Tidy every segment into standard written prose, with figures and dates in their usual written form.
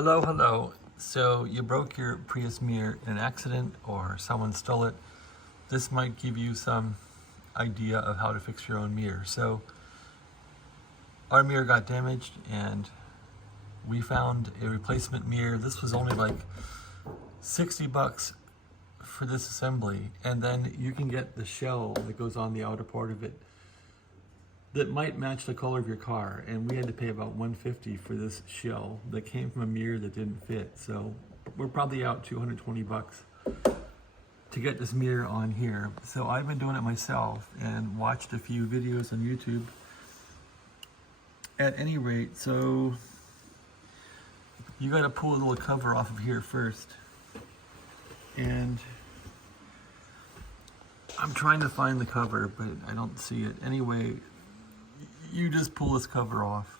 Hello. So you broke your Prius mirror in an accident or someone stole it. This might give you some idea of how to fix your own mirror. So our mirror got damaged and we found a replacement mirror. This was only like 60 bucks for this assembly, and then you can get the shell that goes on the outer part of it that might match the color of your car, and we had to pay about $150 for this shell that came from a mirror that didn't fit. So we're probably out 220 bucks to get this mirror on here. So I've been doing it myself and watched a few videos on YouTube. At any rate, so you got to pull a little cover off of here first, and I'm trying to find the cover, but I don't see it. Anyway, you just pull this cover off.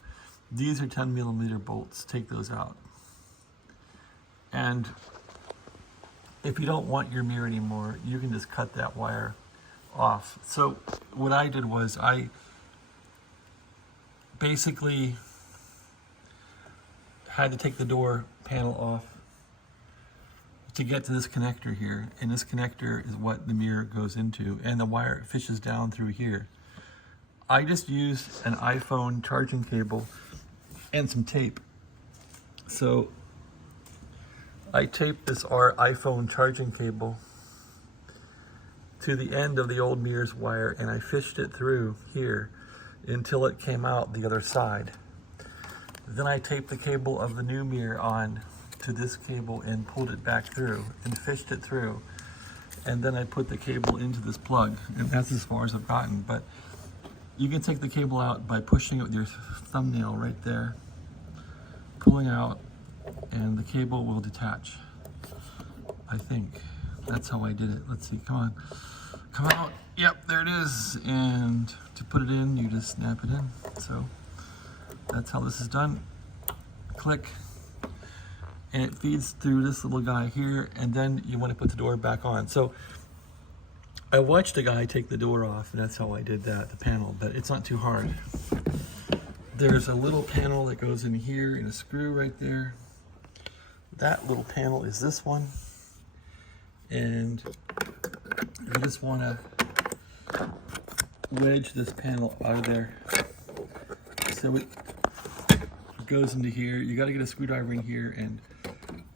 These are 10mm bolts. Take those out. And if you don't want your mirror anymore, you can just cut that wire off. So what I did was I basically had to take the door panel off to get to this connector here, and this connector is what the mirror goes into, and the wire fishes down through here. I just used an iPhone charging cable and some tape. So I taped this our iPhone charging cable to the end of the old mirror's wire, and I fished it through here until it came out the other side. Then I taped the cable of the new mirror on to this cable and pulled it back through and fished it through. And then I put the cable into this plug, and that's as far as I've gotten. But you can take the cable out by pushing it with your thumbnail right there, pulling out, and the cable will detach. I think that's how I did it. Let's see, come out. Yep, there it is. And to put it in, you just snap it in. So that's how this is done. Click, and it feeds through this little guy here, and then you want to put the door back on. So I watched a guy take the door off, and that's how I did that, the panel, but it's not too hard. There's a little panel that goes in here and a screw right there. That little panel is this one, and you just want to wedge this panel out of there. So it goes into here. You got to get a screwdriver in here and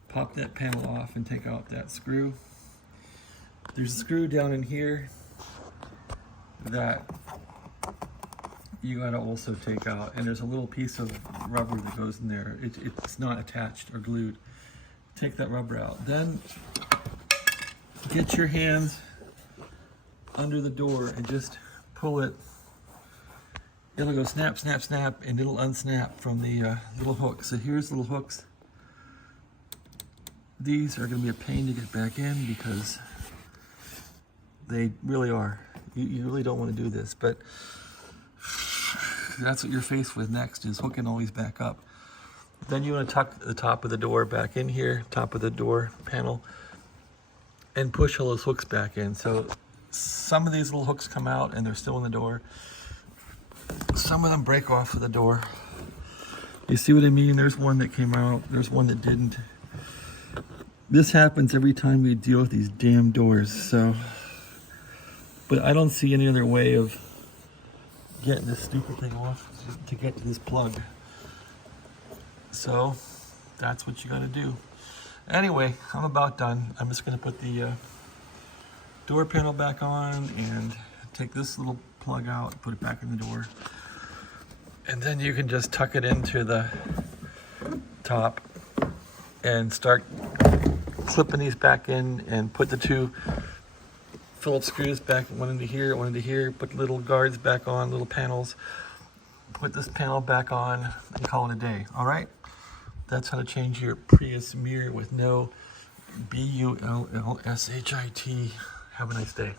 pop that panel off and take out that screw. There's a screw down in here that you gotta also take out, and there's a little piece of rubber that goes in there. It's not attached or glued. Take that rubber out. Then get your hands under the door and just pull it. It'll go snap, snap, snap, and it'll unsnap from the little hooks. So here's the little hooks. These are gonna be a pain to get back in because they really are. You really don't want to do this, but that's what you're faced with next, is hooking all these back up. Then you want to tuck the top of the door back in here, top of the door panel, and push all those hooks back in. So some of these little hooks come out and they're still in the door. Some of them break off of the door. You see what I mean? There's one that came out, there's one that didn't. This happens every time we deal with these damn doors, so. But I don't see any other way of getting this stupid thing off to get to this plug. So that's what you gotta do. Anyway, I'm about done. I'm just gonna put the door panel back on and take this little plug out, put it back in the door. And then you can just tuck it into the top and start clipping these back in, and put the two Phillips screws back, one into here, put little guards back on, little panels, put this panel back on, and call it a day. All right? That's how to change your Prius mirror with no B-U-L-L-S-H-I-T. Have a nice day.